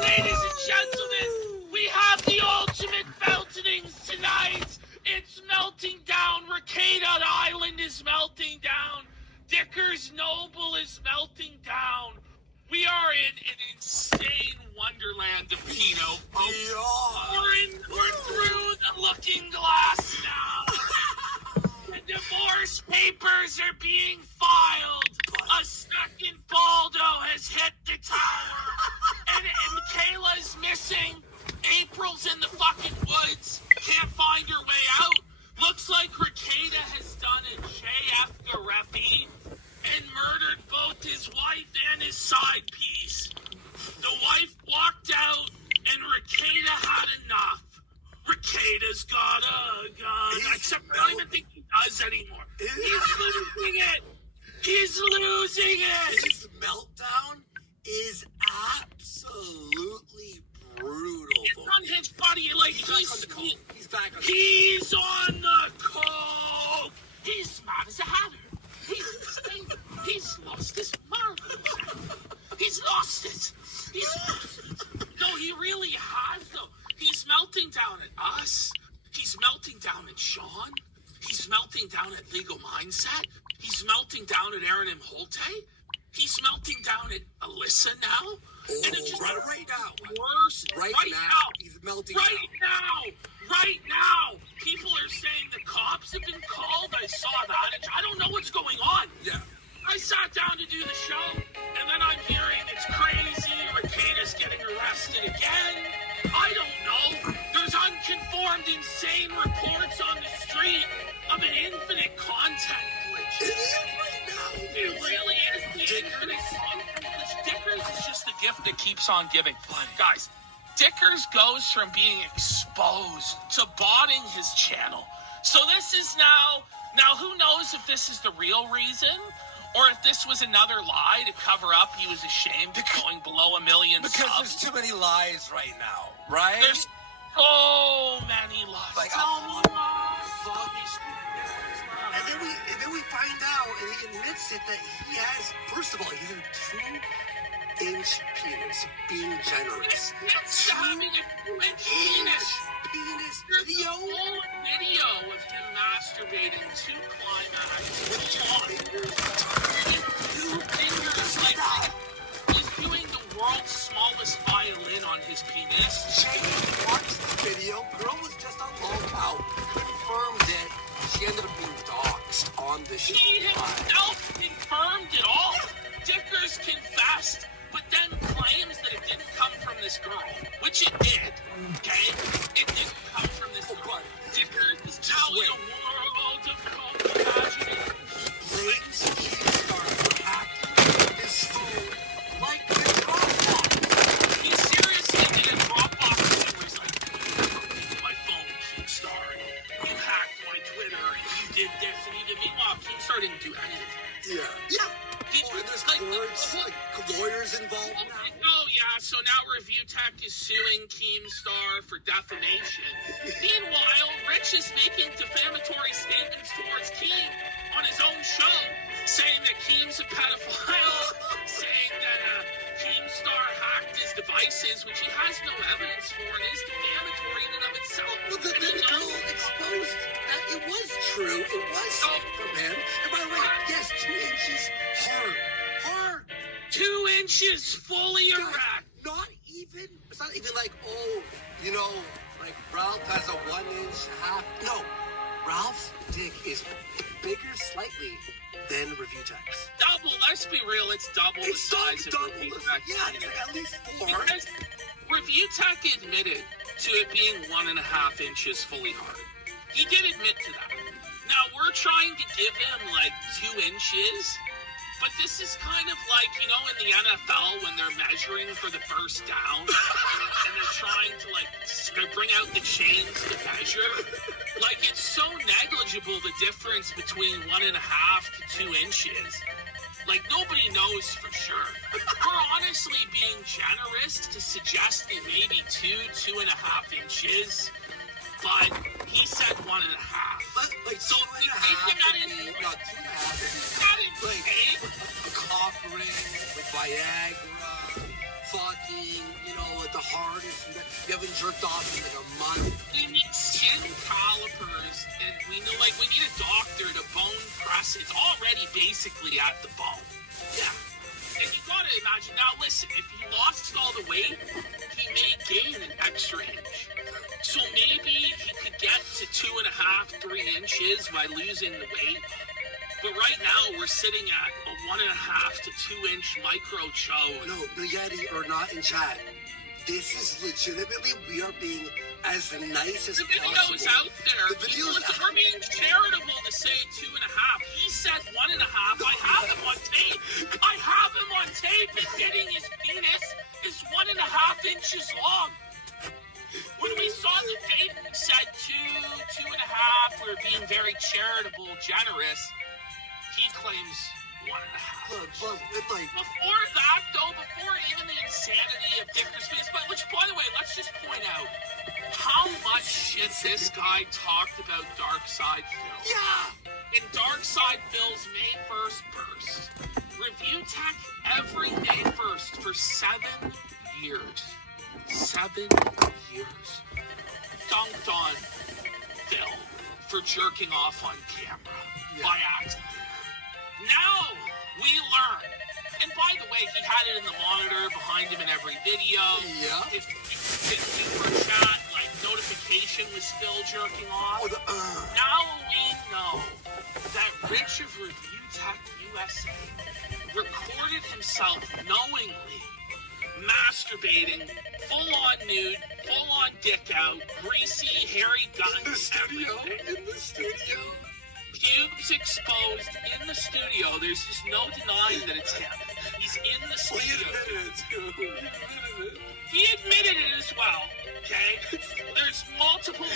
Ladies and gentlemen, we have the ultimate meltings tonight. It's melting down. Rekieta Island is melting down. Dicker's Noble is melting down. We are in an insane wonderland of Pino. We're through the looking glass now. The divorce papers are being filed. A second Baldo has hit the tower. And Michaela's missing. April's in the fucking woods. Can't find her way out. Looks like Rekieta has done a JF Garepi and murdered both his wife and his side piece. The wife walked out and Rekieta had enough. Rekieta's got a gun. Except I don't even think he does anymore. He's losing it. He's losing it. His meltdown is absolutely brutal. It's on his body. Like He's back on the coke. He's on the coke. He's mad as a hatter. He's lost his mind. He's lost it. No, he really has, though. He's melting down at us. He's melting down at Sean. He's melting down at Legal Mindset. He's melting down at Aaron and Holte. He's melting down at Alyssa now. Oh, and it's just right now. Worse. Right now. He's melting down. Right now. People are saying the cops have been called. I saw that. I don't know what's going on. Yeah. I sat down to do the show, and then I'm hearing it's crazy. Rekieta's getting arrested again. I don't know. There's unconformed, insane reports on the street of an infinite content glitch. It is right now. It really is the infinite content glitch. Dickers is just the gift that keeps on giving. Guys, Dickers goes from being exposed to botting his channel. So this is now who knows if this is the real reason or if this was another lie to cover up he was ashamed of going below 1 million because subs. There's too many lies right now, right? There's so many lies. Like, so many lies. And then we find out, and he admits it, that he has, first of all, he's a 2-inch penis, being generous. It's having a 2-inch penis. Penis video. There's a whole video of him masturbating to climax. With 2 fingers. With 2 fingers. Like, he's doing the world's smallest violin on his penis. Jane watched the video. Girl was just on lookout. Confirmed it. She ended up being doxxed on the show. He himself confirmed it all. Dickers confessed, but then claims that it didn't come from this girl, which it did. Okay? It didn't come from this girl. Dickers is now in a world of co-imagining. Blames Keemstar for hacking his phone like the Dropbox. He seriously did a Dropbox thing where he's like, my phone, Keemstar, you hacked my Twitter, and you did this, and you did. Meanwhile, Keemstar didn't do anything. Yeah. And there's lawyers involved now. Oh, yeah, so now Review Tech is suing Keemstar for defamation. Meanwhile, Rich is making defamatory statements towards Keem on his own show, saying that Keem's a pedophile, saying that Keemstar hacked his devices, which he has no evidence for, and is defamatory in and of itself. Well, then the girl exposed that it was true. It was from him. And by the way, yes, 2 inches hard. 2 inches fully erect. It's not even like, like Ralph has a 1-inch half. No, Ralph's dick is bigger slightly than Review Tech's. Double, let's be real, it's double the size of Review Tech. Yeah, it's like at least 4. Because Review Tech admitted to it being 1.5 inches fully hard. He did admit to that. Now, we're trying to give him like 2 inches, but this is kind of like, in the NFL when they're measuring for the first down and they're trying to bring out the chains to measure. Like, it's so negligible, the difference between 1.5 to 2 inches. Like, nobody knows for sure. We're honestly being generous to suggest that maybe 2.5 inches. But he said 1.5. Like so 2.5 not 2.5. Like a cock ring with Viagra, fucking, you know, at the hardest. You haven't jerked off in like a month. We need skin calipers, and we know, like, we need a doctor to bone press. It's already basically at the bone. Yeah. And you gotta imagine, now listen, if he lost all the weight, he may gain an extra inch. So maybe he could get to 2.5, 3 inches by losing the weight. But right now, we're sitting at a 1.5 to 2 inch micro chode. No, Yeti or not in chat. This is legitimately, we are being as nice as The possible. video is out there. The video is out. We're being charitable to say 2.5. He said 1.5. I have him on tape. I have him on tape admitting his penis is 1.5 inches long. When we saw the tape, it said 2, 2.5. We were being very charitable, generous. He claims 1.5. Look, it's like, Before that, though, before even the insanity of Dicker's penis, but which, by the way, let's just point out how much shit this guy talked about Dark Side Phil. yeah. In Dark Side Phil's May 1st burst, Review Tech every May 1st for 7 years. 7 years. Dunked on Phil for jerking off on camera by accident. Now we learn. And by the way, he had it in the monitor behind him in every video. Yeah. His super chat, like, notification was still jerking off. Oh, Now we know that Rich of Review Tech USA recorded himself knowingly masturbating, full-on nude, full-on dick out, greasy, hairy guns. in the studio. everything. In the studio. Pubes exposed in the studio. There's just no denying that it's him. He's in the Well, he studio. admitted it too. He admitted it. He admitted it as well. Okay? There's multiple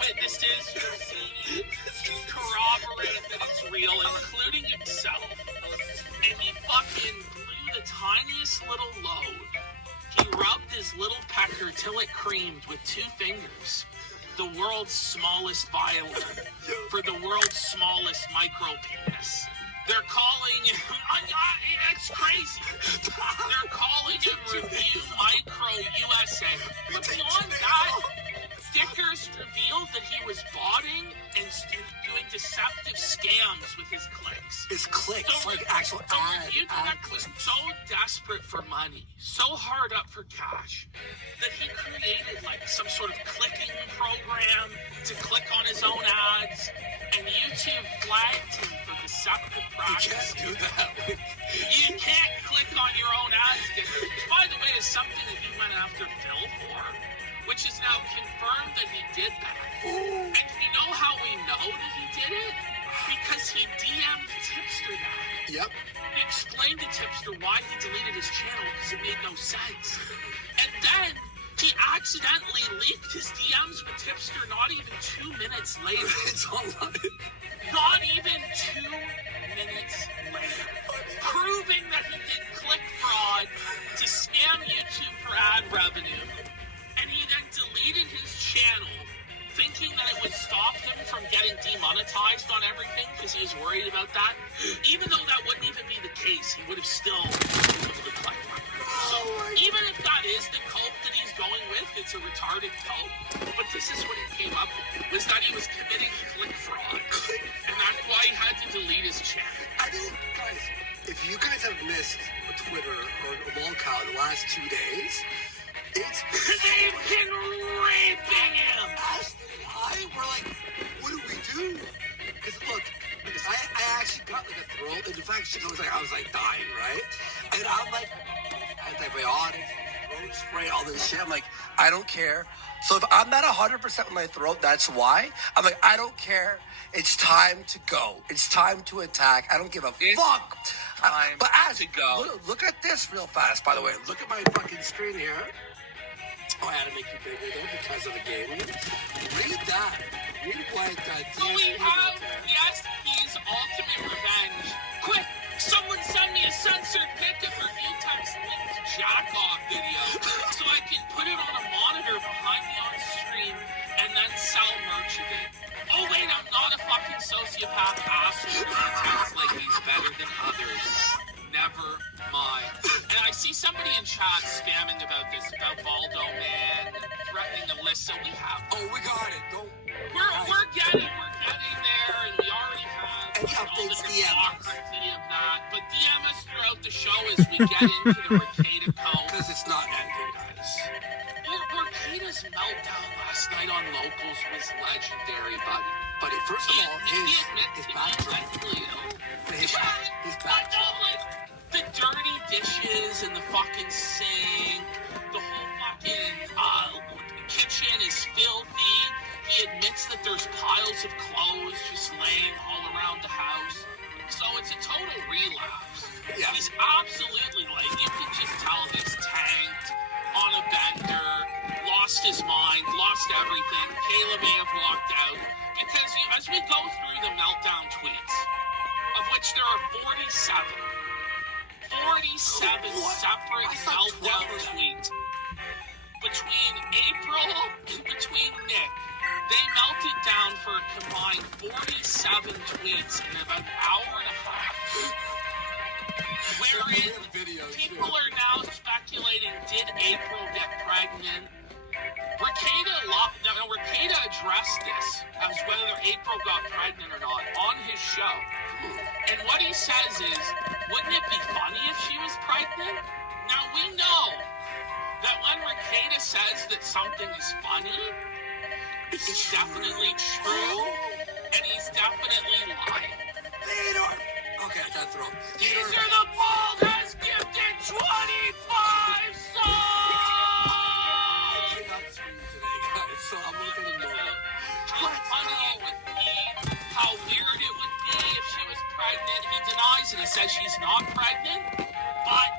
witnesses who've seen it, who corroborate that it's real, including himself. And he fucking blew the tiniest little load. He rubbed his little pecker till it creamed with 2 fingers. The world's smallest violin for the world's smallest micro penis. They're calling him, it's crazy. They're calling him Review Micro USA. But beyond that, Stickers revealed that he was botting and doing deceptive scams with his clicks. It's clicks, So- like actual ad. Review Tech was so desperate for money, so hard up for cash, that he created like some sort of clicking program to click on his own ads, and YouTube flagged him for deceptive You practices. can't do that. You can't click on your own ads, which, by the way, is something that he went after Phil for, which is now confirmed that he did that. Ooh. And you know how we know that he did it? Because he DM'd Tipster that. Yep. He explained to Tipster why he deleted his channel because it made no sense. And then he accidentally leaked his DMs with Tipster not even 2 minutes later. It's online. Not even 2 minutes later. Proving that he did click fraud to scam YouTube for ad revenue. And he then deleted his channel thinking that it would stop him from getting demonetized on everything because he was worried about that. Even though that wouldn't even be the case, he would have still been able to collect money. So even if that is the cope that he's going with, it's a retarded cope. But this is what he came up with, was that he was committing click fraud. And that's why he had to delete his channel. I mean, guys, if you guys have missed a Twitter or a lolcow the last 2 days, it's They've been raping him! Ashton and I were like, what do we do? Because look, I actually got like a throat. And in fact, she was like, I was like dying, right? And I'm like, antibiotics, throat spray, all this shit. I'm like, I don't care. So if I'm not 100% with my throat, that's why. I'm like, I don't care. It's time to go. It's time to attack. I don't give a fuck. time But as to go. Look at this real fast, by the way. Look at my fucking screen here. Oh, I had to make you bigger there because of the game. Read that. Read what So we have Jesters' Ultimate Revenge. Quick, someone send me a censored pic of Review Tech's linked jack-off video so I can put it on a monitor behind me on stream and then sell merch of it. Oh wait, I'm not a fucking sociopath asshole who pretends like he's better than others. Never mind. And I see somebody in chat spamming about this, about Baldo, man, threatening Alyssa. We have. Oh, we got it. Don't. We're getting there, and we already have Any all the updates, DM us. democracy of that. But DM us throughout the show as we get into the Rekieta code. Because it's not ending, guys. Rekieta's meltdown last night on Locals was legendary, buddy. But first of all, he his admits to back. being mentally ill. His But back. no, like, the dirty dishes in the fucking sink, the whole fucking kitchen is filthy. He admits that there's piles of clothes just laying all around the house. So it's a total relapse. Yeah. He's absolutely, like, you can just tell he's tanked, on a bender, lost his mind, lost everything. Kayla may have walked out. Because as we go through the meltdown tweets, of which there are 47 What? separate I thought meltdown 12. tweets between April and between Nick. They melted down for a combined 47 tweets in about an hour and a half. Wherein people are now speculating, did April get pregnant? Rekieta addressed this as whether April got pregnant or not on his show. And what he says is, wouldn't it be funny if she was pregnant? Now we know that when Rekieta says that something is funny, it's definitely true, and he's definitely lying. Theodore. Okay, that's wrong. These are the Bald has gifted 25 songs! I cannot stream today, guys, so I'm looking at normal. How funny it would be, how weird it would be if she was pregnant. He denies it. He says she's not pregnant, but